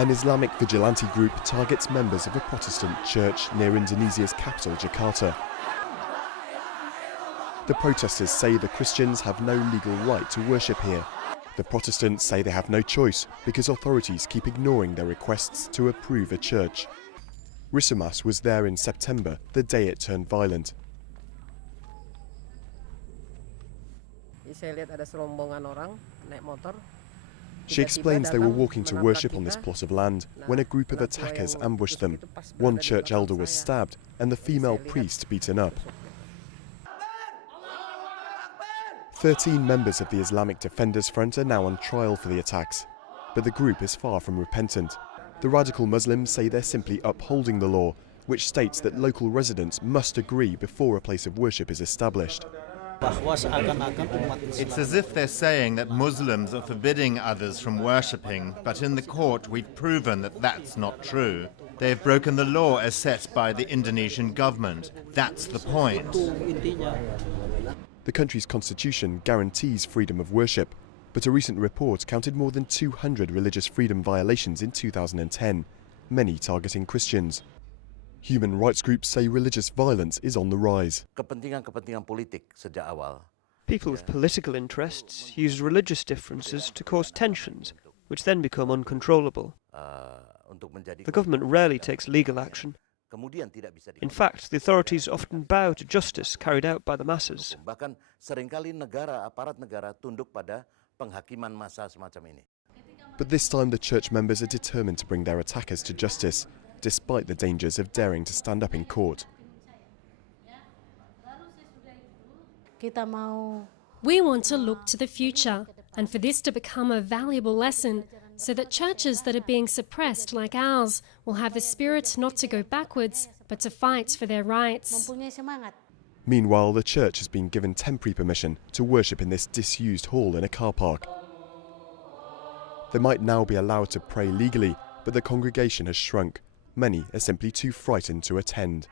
An Islamic vigilante group targets members of a Protestant church near Indonesia's capital, Jakarta. The protesters say the Christians have no legal right to worship here. The Protestants say they have no choice because authorities keep ignoring their requests to approve a church. Rissumas was there in September, the day it turned violent. She explains they were walking to worship on this plot of land when a group of attackers ambushed them. One church elder was stabbed and the female priest beaten up. 13 members of the Islamic Defenders Front are now on trial for the attacks, but the group is far from repentant. The radical Muslims say they're simply upholding the law, which states that local residents must agree before a place of worship is established. It's as if they're saying that Muslims are forbidding others from worshipping, but in the court we've proven that that's not true. They've broken the law as set by the Indonesian government. That's the point. The country's constitution guarantees freedom of worship, but a recent report counted more than 200 religious freedom violations in 2010, many targeting Christians. Human rights groups say religious violence is on the rise. People with political interests use religious differences to cause tensions, which then become uncontrollable. The government rarely takes legal action. In fact, the authorities often bow to justice carried out by the masses. But this time the church members are determined to bring their attackers to justice, despite the dangers of daring to stand up in court. We want to look to the future, and for this to become a valuable lesson, so that churches that are being suppressed like ours will have the spirit not to go backwards, but to fight for their rights. Meanwhile, the church has been given temporary permission to worship in this disused hall in a car park. They might now be allowed to pray legally, but the congregation has shrunk. Many are simply too frightened to attend.